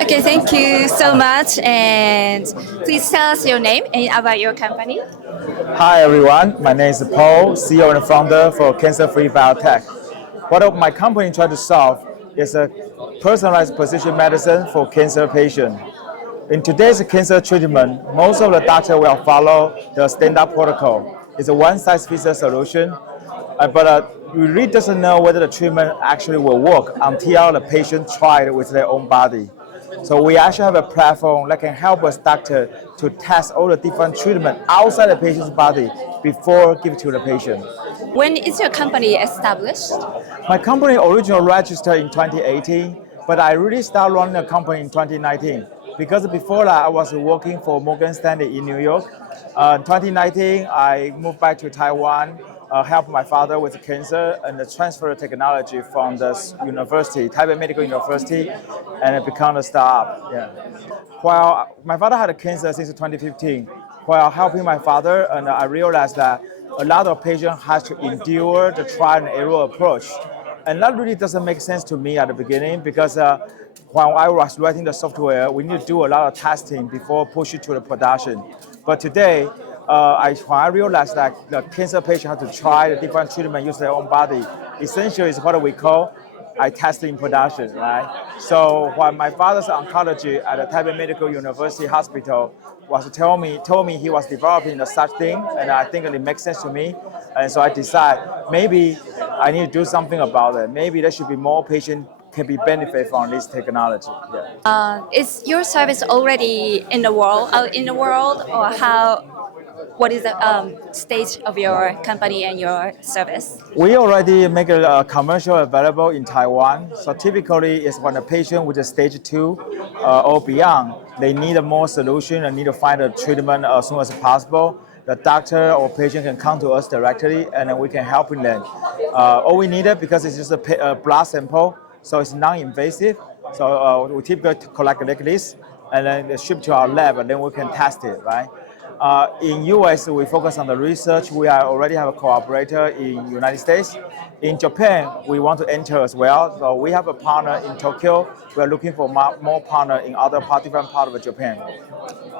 Okay, thank you so much. And please tell us your name and about your company. Hi everyone, my name is Po, CEO and founder for Cancerfree Biotech. What my company tries to solve is a personalized precision medicine for cancer patients. In today's cancer treatment, most of the doctors will follow the standard protocol. It's a one-size-fits-all solution, but we really doesn't know whether the treatment actually will work until the patient tried it with their own body. So we actually have a platform that can help us doctor to test all the different treatment outside the patient's body before give it to the patient. When is your company established? My company originally registered in 2018, but I really started running a company in 2019 because before that I was working for Morgan Stanley in New York. In 2019, I moved back to Taiwan, helped my father with cancer, and transferred technology from the university, Taiwan Medical University, and it became a startup. Yeah. While my father had cancer since 2015, while helping my father, and I realized that a lot of patients have to endure the trial and error approach. And that really doesn't make sense to me at the beginning because when I was writing the software, we need to do a lot of testing before push it to the production. But today, when I realized that the cancer patient have to try the different treatment, use their own body, essentially is what we call I tested in production, right? So when my father's oncology at the Taiwan Medical University Hospital was told me he was developing such thing, and I think it makes sense to me, and so I decided maybe I need to do something about it. Maybe there should be more patients can be benefit from this technology. Yeah. Is your service already in the world, or how? What is the stage of your company and your service? We already make a commercial available in Taiwan. So typically, it's when a patient with a stage 2 or beyond, they need a more solution and need to find a treatment as soon as possible. The doctor or patient can come to us directly, and then we can help them. All we need it because it's just a blood sample, so it's non-invasive. So we typically collect like this, and then ship to our lab, and then we can test it, right? In US, we focus on the research. We already have a collaborator in United States. In Japan, we want to enter as well. So we have a partner in Tokyo. We are looking for more partner in other different parts of Japan.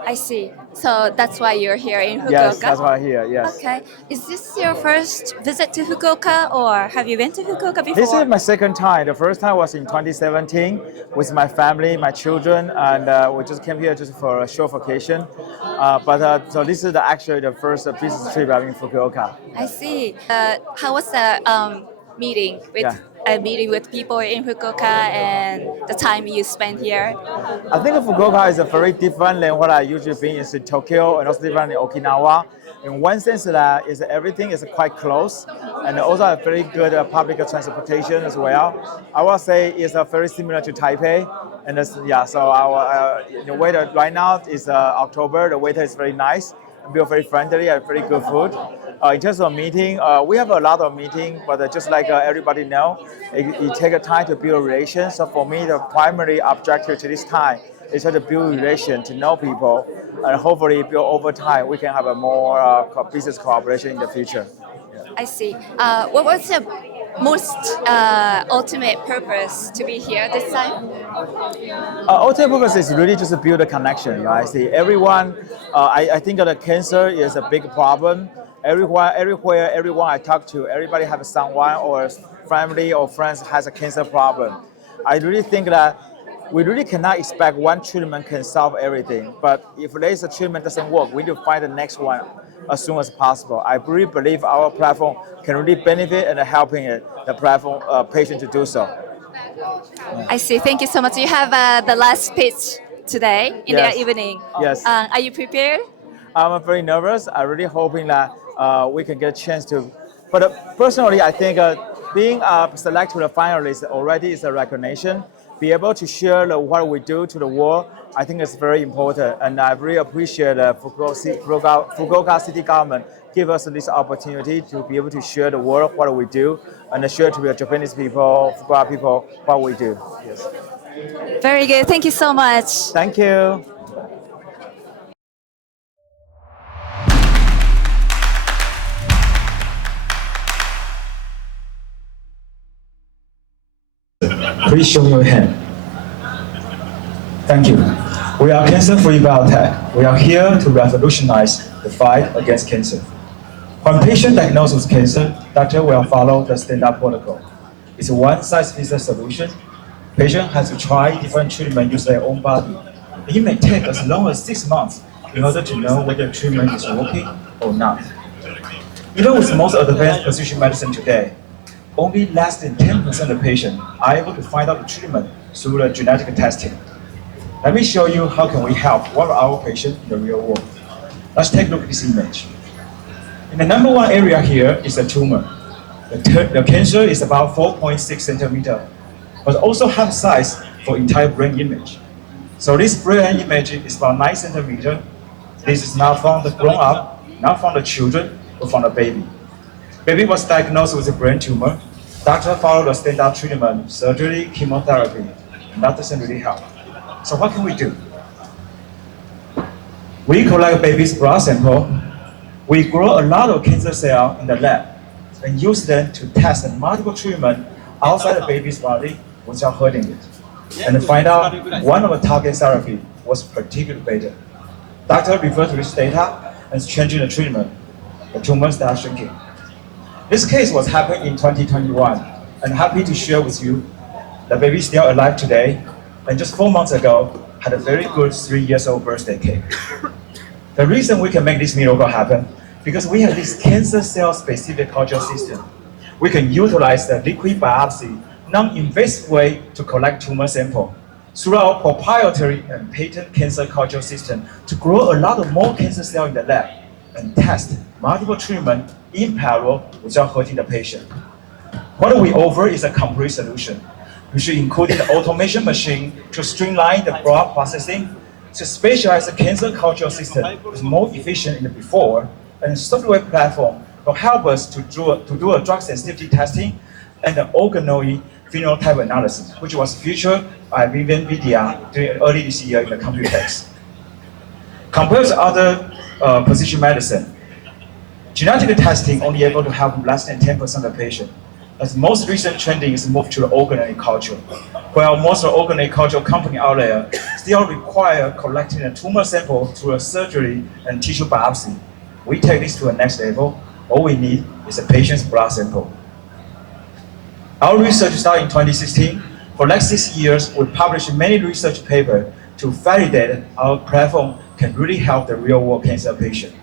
I see. So that's why you're here in Fukuoka? Yes, that's why I'm here, yes. Okay. Is this your first visit to Fukuoka, or have you been to Fukuoka before? This is my second time. The first time was in 2017 with my family, my children, and we just came here just for a short vacation. So this is actually the first business trip I'm in Fukuoka. I see. How was the meeting with people in Fukuoka and the time you spent here? I think Fukuoka is very different than what I usually been in Tokyo and also different in Okinawa. In one sense that is everything is quite close and also a very good public transportation as well. I would say it's very similar to Taipei. And so our the weather right now is October. The weather is very nice. People are very friendly and very good food. In terms of meeting, we have a lot of meetings, but just like everybody know, it takes time to build relations. So for me, the primary objective to this time is to build relations, to know people, and hopefully build over time. We can have a more business cooperation in the future. Yeah. I see. What was the most ultimate purpose to be here this time? Ultimate purpose is really just to build a connection. Right? See, everyone. I think that cancer is a big problem. Everywhere, everyone I talk to, everybody have someone or family or friends has a cancer problem. I really think that we really cannot expect one treatment can solve everything. But if there's a treatment doesn't work, we need to find the next one as soon as possible. I really believe our platform can really benefit and helping the platform patient to do so. I see. Thank you so much. You have the last pitch today in the evening. Yes. Are you prepared? I'm very nervous. I'm really hoping that we can get a chance to. But personally, I think being selected to the finalist already is a recognition. Be able to share what we do to the world, I think it's very important. And I really appreciate Fukuoka City Government give us this opportunity to be able to share the world what we do and share to the Japanese people, Fukuoka people, what we do. Yes. Very good. Thank you so much. Thank you. Please show your hand. Thank you. We are Cancerfree Biotech. We are here to revolutionize the fight against cancer. When patient diagnosed with cancer, doctor will follow the standard protocol. It's a one-size-fits-all solution. Patient has to try different treatment using their own body. It may take as long as 6 months in order to know whether treatment is working or not. Even with most advanced precision medicine today, only less than 10% of patients are able to find out the treatment through the genetic testing. Let me show you how can we help one of our patients in the real world. Let's take a look at this image. In the number one area here is the tumor. The cancer is about 4.6 centimeters, but also have size for entire brain image. So this brain image is about 9 centimeters. This is not from the grown up, not from the children, but from the baby. Baby was diagnosed with a brain tumor. Doctor followed the standard treatment, surgery, chemotherapy, and that doesn't really help. So what can we do? We collect baby's blood sample. We grow a lot of cancer cells in the lab and use them to test multiple treatments outside the baby's body without hurting it. And find out one of the target therapy was particularly better. Doctor referred to this data and changing the treatment. The tumor started shrinking. This case was happened in 2021, and happy to share with you the baby is still alive today, and just 4 months ago had a very good 3-year-old birthday cake. The reason we can make this miracle happen because we have this cancer cell-specific culture system. We can utilize the liquid biopsy, non-invasive way to collect tumor sample through our proprietary and patent cancer culture system to grow a lot of more cancer cells in the lab and test multiple treatment in parallel without hurting the patient. What we offer is a complete solution, which includes the automation machine to streamline the blood processing, to specialize the cancer culture system is more efficient than before, and software platform will help us to do a drug sensitivity testing and the organoid phenotype analysis, which was featured by NVIDIA early this year in the Computex. Compared to other precision medicine, genetic testing only able to help less than 10% of patients. As most recent trending is moved to the organoid culture, while most of the organoid culture company out there still require collecting a tumor sample through a surgery and tissue biopsy. We take this to the next level. All we need is a patient's blood sample. Our research started in 2016. For the next 6 years, we published many research papers to validate our platform can really help the real-world cancer patient.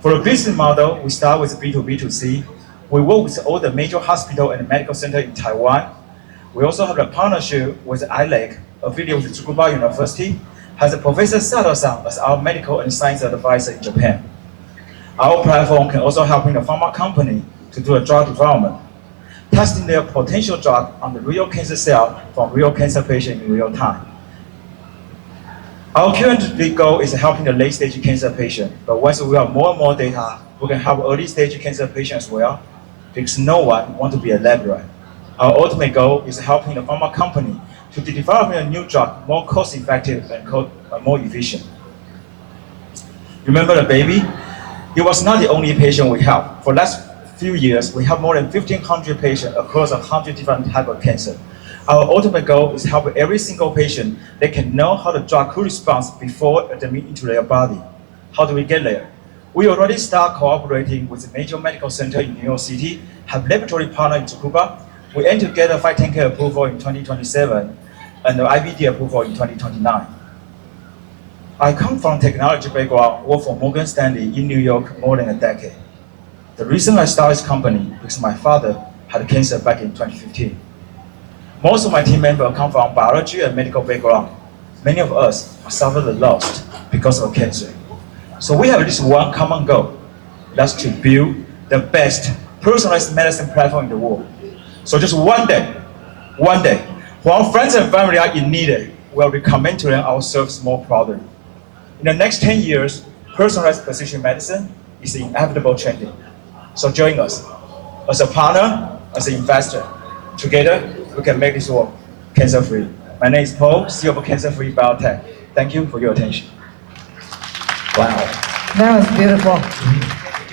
For the business model, we start with B2B2C. We work with all the major hospitals and medical centers in Taiwan. We also have a partnership with ILEC, affiliate with Tsukuba University, has a Professor Sato-san as our medical and science advisor in Japan. Our platform can also help in the pharma company to do a drug development, testing their potential drug on the real cancer cell from real cancer patient in real time. Our current big goal is helping the late-stage cancer patient, but once we have more and more data, we can help early-stage cancer patients as well, because no one wants to be a lab rat. Our ultimate goal is helping the pharma company to develop a new drug more cost-effective and more efficient. Remember the baby? He was not the only patient we helped. For the last few years, we have more than 1,500 patients across 100 different types of cancer. Our ultimate goal is help every single patient that can know how the drug could respond before admitting into their body. How do we get there? We already start cooperating with a major medical center in New York City, have laboratory partner in Tsukuba. We aim to get a 510K approval in 2027 and the IVD approval in 2029. I come from technology background, worked for Morgan Stanley in New York more than a decade. The reason I started this company is my father had cancer back in 2015. Most of my team members come from biology and medical background. Many of us have suffered the loss because of cancer. So we have this one common goal. That's to build the best personalized medicine platform in the world. So just one day, while friends and family are in need, we'll recommend to them our service more proudly. In the next 10 years, personalized precision medicine is inevitable trending. So join us as a partner, as an investor. Together, we can make this work cancer-free. My name is Po, CEO of Cancerfree Biotech. Thank you for your attention. Wow. That was beautiful.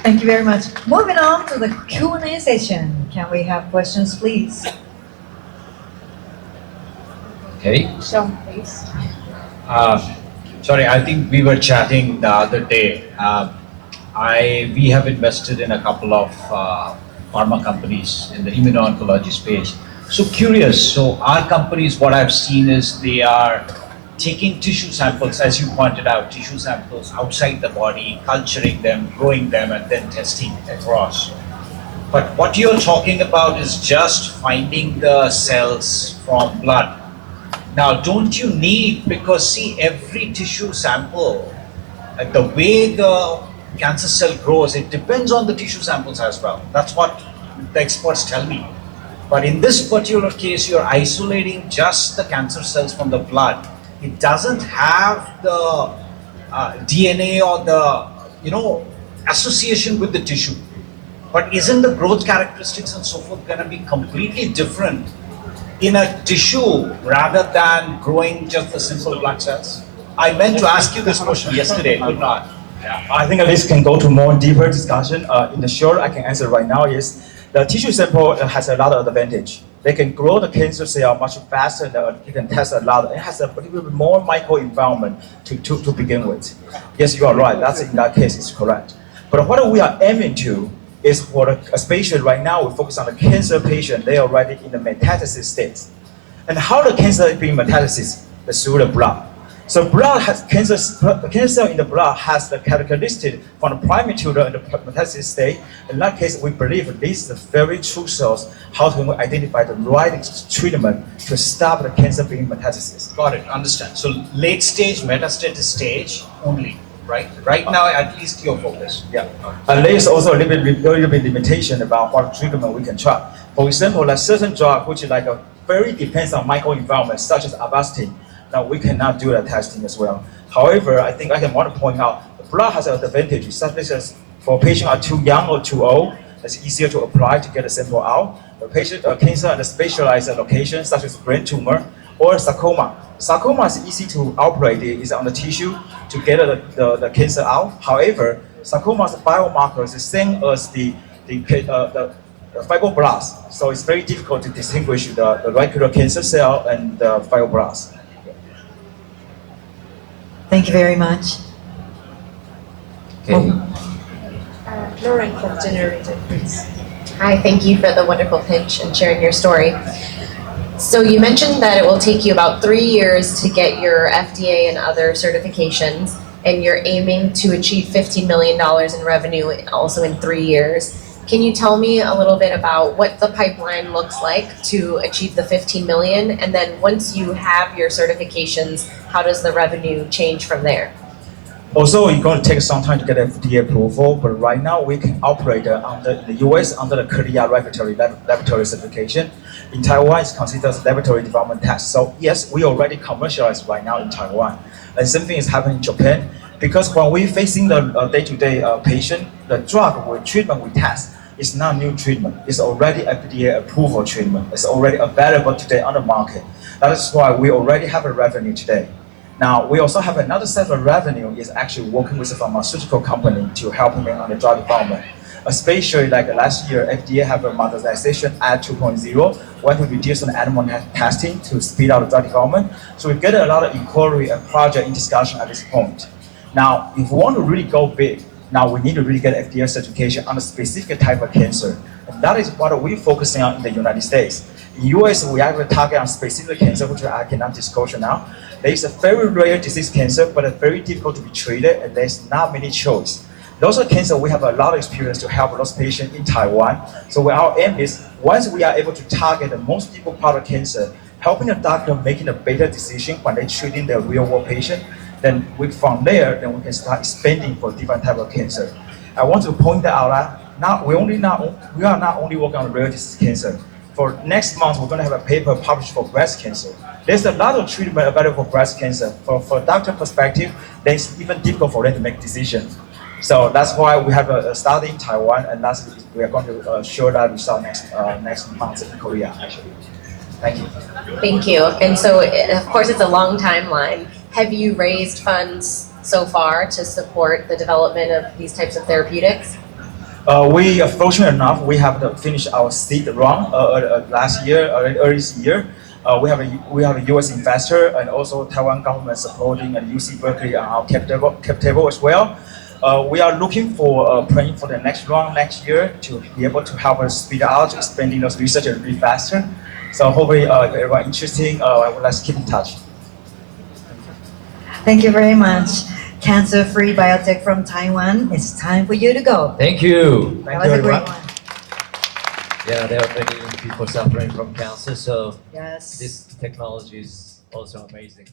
Thank you very much. Moving on to the Q&A session. Can we have questions, please? Okay. Sean, please. Sorry, I think we were chatting the other day. We have invested in a couple of pharma companies in the immuno-oncology space. So curious, so our companies, what I've seen is they are taking tissue samples, as you pointed out, tissue samples outside the body, culturing them, growing them, and then testing across. But what you're talking about is just finding the cells from blood. Now, don't you need, because see, every tissue sample, the way the cancer cell grows, it depends on the tissue samples as well. That's what the experts tell me. But in this particular case, you're isolating just the cancer cells from the blood. It doesn't have the DNA or the, association with the tissue. But isn't the growth characteristics and so forth going to be completely different in a tissue rather than growing just the simple blood cells? I meant to ask you this question yesterday, could not. Yeah, I think this can go to more deeper discussion. In the short, I can answer right now is the tissue sample has a lot of advantage. They can grow the cancer cell much faster. You can test a lot. It has a little bit more microenvironment to begin with. Yes, you are right. That's in that case is correct. But what we are aiming to is for especially right now we focus on the cancer patient. They are already in the metastasis state. And how the cancer is being metastasis is through the blood. So blood has cancer in the blood has the characteristic from the primary tumor in the metastasis state. In that case, we believe these are the very true cells how to identify the right treatment to stop the cancer being metastasis. Got it, understand. So late stage, metastatic stage only, right? Right now, at least your focus. Yeah. And there is also a little bit limitation about what treatment we can try. For example, like certain drug which is like a very depends on microenvironment, such as Avastin. Now we cannot do that testing as well. However, I think I can want to point out the blood has an advantage, such as for patients are too young or too old, it's easier to apply to get a sample out. The patient cancer in a specialized location, such as brain tumor or sarcoma. Sarcoma is easy to operate. It is on the tissue to get the cancer out. However, sarcoma's biomarker is the same as the fibroblast, so it's very difficult to distinguish the regular cancer cell and the fibroblast. Thank you very much. Okay. Lauren from Generator, please. Hi, thank you for the wonderful pitch and sharing your story. So you mentioned that it will take you about 3 years to get your FDA and other certifications, and you're aiming to achieve $15 million in revenue also in 3 years. Can you tell me a little bit about what the pipeline looks like to achieve the 15 million? And then once you have your certifications, how does the revenue change from there? Also, it's going to take some time to get FDA approval, but right now we can operate under the US under the Korea laboratory certification. In Taiwan, it's considered as laboratory development test. So yes, we already commercialize right now in Taiwan. And same thing is happening in Japan, because when we're facing the day-to-day patient, the drug or treatment we test is not new treatment. It's already FDA approval treatment. It's already available today on the market. That is why we already have a revenue today. Now, we also have another set of revenue is actually working with a pharmaceutical company to help them on the drug development. Especially like last year, FDA have a modernization Act 2.0, when we reduce on animal testing to speed up the drug development. So we get a lot of inquiry and project in discussion at this point. Now, if we want to really go big, now we need to really get FDA certification on a specific type of cancer. And that is what we're focusing on in the United States. In US, we have a target on specific cancer, which I cannot disclose now. There is a very rare disease cancer, but it's very difficult to be treated, and there's not many choice. Those are cancer we have a lot of experience to help those patients in Taiwan. So our aim is, once we are able to target the most difficult part of cancer, helping the doctor making a better decision when they're treating the real world patient, then from there, then we can start expanding for different type of cancer. I want to point that out that we are not only working on rare disease cancer. For next month, we're going to have a paper published for breast cancer. There's a lot of treatment available for breast cancer. For doctor perspective, then it's even difficult for them to make decisions. So that's why we have a study in Taiwan, and we are going to show that result next month in Korea, actually. Thank you. Thank you. And so, of course, it's a long timeline. Have you raised funds so far to support the development of these types of therapeutics? We are fortunate enough, we have finished our seed round last year, early this year. We have a U.S. investor and also Taiwan government supporting and UC Berkeley on our cap table as well. We are looking for planning for the next round next year to be able to help us speed out expanding those research a bit faster. So hopefully, if everyone interesting, let's keep in touch. Thank you very much. Cancerfree Biotech from Taiwan. It's time for you to go. Thank you. That was a great one. Yeah, there are many people suffering from cancer, so Yes. this technology is also amazing.